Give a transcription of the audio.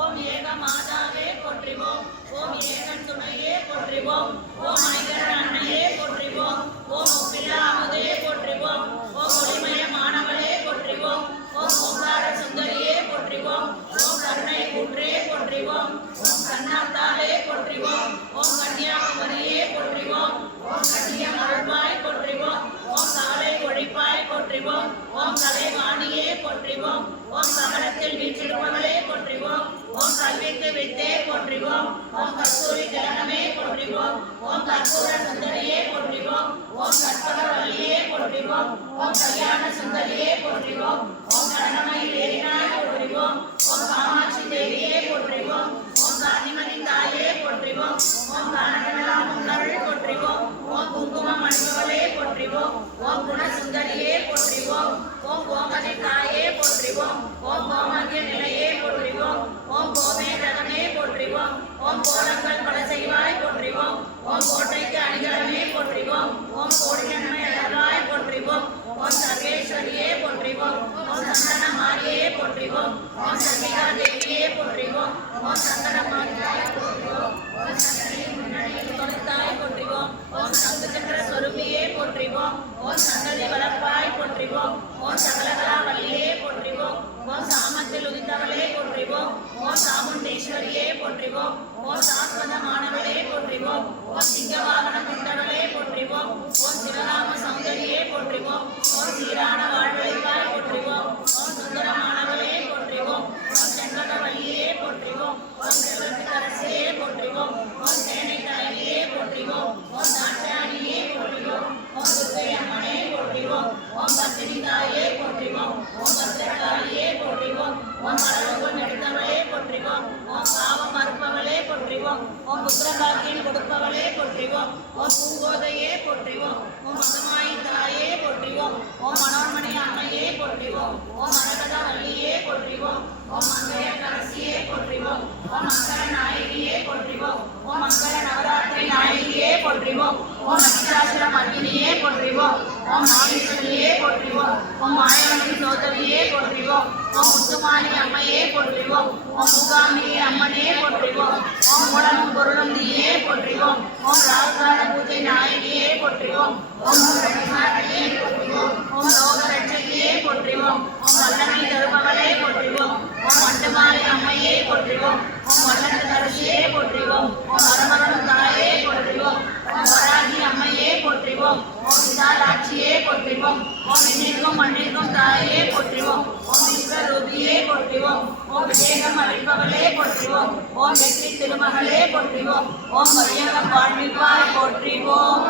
ஓம் ஏக மாதாவே போற்றிவோம். ஓம் ஏகன் துணையே போற்றிவோம். ஓம் ஐகர் அன்னையே போற்றிவோம். ஓம் ஒப்பில்லா அமுதே போற்றிவோம். ஓம் ஒளிமய மாணவளே போற்றிவோம். ஓம் ஓங்கார சுந்தரியே போற்றிவோம். ஓம் கருணை கூற்றே போற்றிவோம். ஓம் கண்ணாத்தாலே போற்றிவோம். ஓம் கன்னியாகுமரியே போற்றிவோம். ஓம் கன்னியம் அருள்வாய் போற்றிவோம். ஓம் காலை ஒழிப்பாய் போற்றிவோம். ஓம் கலைவாணியே போற்றிவோம். ஓம் கமலத்தில் வீற்றிருப்பவளே போற்றிவோம். ஓம் கல்விக்கு வித்தே போற்றிவோம். ஓம் கஸ்தூரி திலகமே போற்றிவோம். ஓம் கற்பூர சுந்தரியே போற்றிவோம். ஓம் கற்பகவல்லியே போற்றிவோம். ஓம் கல்யாண சுந்தரியே போற்றிவோம். ஓம் கரணமயி தேவினாய் போற்றிவோம். ஓம் காமாட்சி தேவியே போற்றிவோம். ஓம் காந்திமதி தாயே போற்றிவோம். ஓம் கானகமலா முன்னருள் போற்றிவோம். ஓம் குங்குமம் அணிபவளே போற்றிவோம். ஓம் குணசுந்தரியே போற்றிவோம். ஓம் கோமதி தாயே போற்றிவோம். ஓம் கோமதிய நிலையே போற்றிவோம். ஓம் கோமேதகமே போற்றிவோம். ஓம் கோலங்கள் பல செய்வாய் போற்றிவோம். ஓம் கோட்டைக்கு அணிகலமே போற்றிவோம். ஓம் கோடிநன்மை அழகாய் போற்றிவோம். ஓம் சர்வேஸ்வரியே போற்றிவோம். ஓம் சந்தன மாரியே போற்றிவோம். ஓம் சந்திகா தேவியே போற்றிவோம். ஓம் சந்தன மாரியாய் போற்றிவோம். ஓம் சந்தனை முன்னணியில் கொடுத்தாய் போற்றிவோம். ஓம் சங்கு சக்கர சொருபியே போற்றிவோம். ஓம் சங்கதி வளர்ப்பாய் போற்றிவோம். ஓம் சகலகலா வல்லியே போற்றிவோம். ஓம் சாமத்தில் உதித்தவளே போற்றிவோம். ஓம் சாமுண்டீஸ்வரியே போற்றிவோம். ஓம் சாஸ்வதமானவளே போற்றிவோம். ஓம் சிங்கவாகன கொண்டவளே போற்றிவோம். ஓம் சிவகாம சௌந்தரியே போற்றிவோம். ஓம் சீரான வாழ்வழிப்பாய் போற்றிவோம். ஓம் சுந்தரமானவளே போற்றிவோம். ஓம் செங்கடவல்லியே போற்றிவோம். ஓம் செல்வத்துக்கரசியே போற்றிவோம். ஓம் சேனை தலைவியே போற்றிவோம். ஓம் நாட்டாணியே போற்றிவோம். ஓம் துர்க்கை அம்மனே போற்றிவோம். ஓம் பத்தினி தாயே போற்றிவோம். ஓம் பத்திரகாளியே போற்றிவோம். ஓம் மலரோகம் எடுத்தவளே போற்றிவோம். ஓம் பாவம் மறுப்பவளே போற்றிவோம். ஓம் புத்திரபாக்கியம் கொடுப்பவளே போற்றிவோம். ஓம் பூங்கோதையே போற்றிவோம். ஓம் மகமாயி தாயே போற்றிவோம். ஓம் மனோன்மணி அம்மையே போற்றிவோம். ஓம் மரகத வள்ளியே போற்றிவோம். ஓம் மங்கைய கரசியே போற்றிவோம். ஓம் மங்கள நாயகியே போற்றிவோம். ஓம் மங்கள நவராத்திரி நாயகியே போற்றிவோம். ஓம் மகிஷாசுர மர்தினியே போற்றிவோம். ஓம் மாகேஸ்வரியே போற்றிவோம். ஓம் மாயவனி சோதரியே போற்றிவோம். ஓம் முத்துமாரி அம்மையே போற்றிவோம். ஓம் முகாம்பிகை அம்மனே போற்றிவோம். ஓம் மூலமும் பொருளும் நீயே போற்றிவோம். ஓம் ராகுகால பூஜை நாயகியே போற்றிவோம். ஓம் ரட்சகியே போற்றிவோம். ஓம் லோகரட்சகியே போற்றிவோம். ஓம் வல்லமை தருபவளே போற்றிவோம். ஓம் மண்டுமாரி அம்மையே போற்றிவோம். ஓம் வல்லத்து கரசியே போற்றிவோம். ஓம் வரமரணம் தாயே போற்றிவோம். ஓம் வராகி அம்மையே போற்றிவோம். ஓம் விசாலாட்சியே போற்றிவோம். ஓம் விண்ணிற்கும் மண்ணிற்கும் தாயே போற்றிவோம். ஓம் விஸ்வரூபியே போற்றிவோம். ஓம் விவேகம் அளிப்பவளே போற்றிவோம். ஓம் வெற்றி திருமகளே போற்றிவோம். ஓம் வையகம் வாழ்விப்பாய் போற்றிவோம்.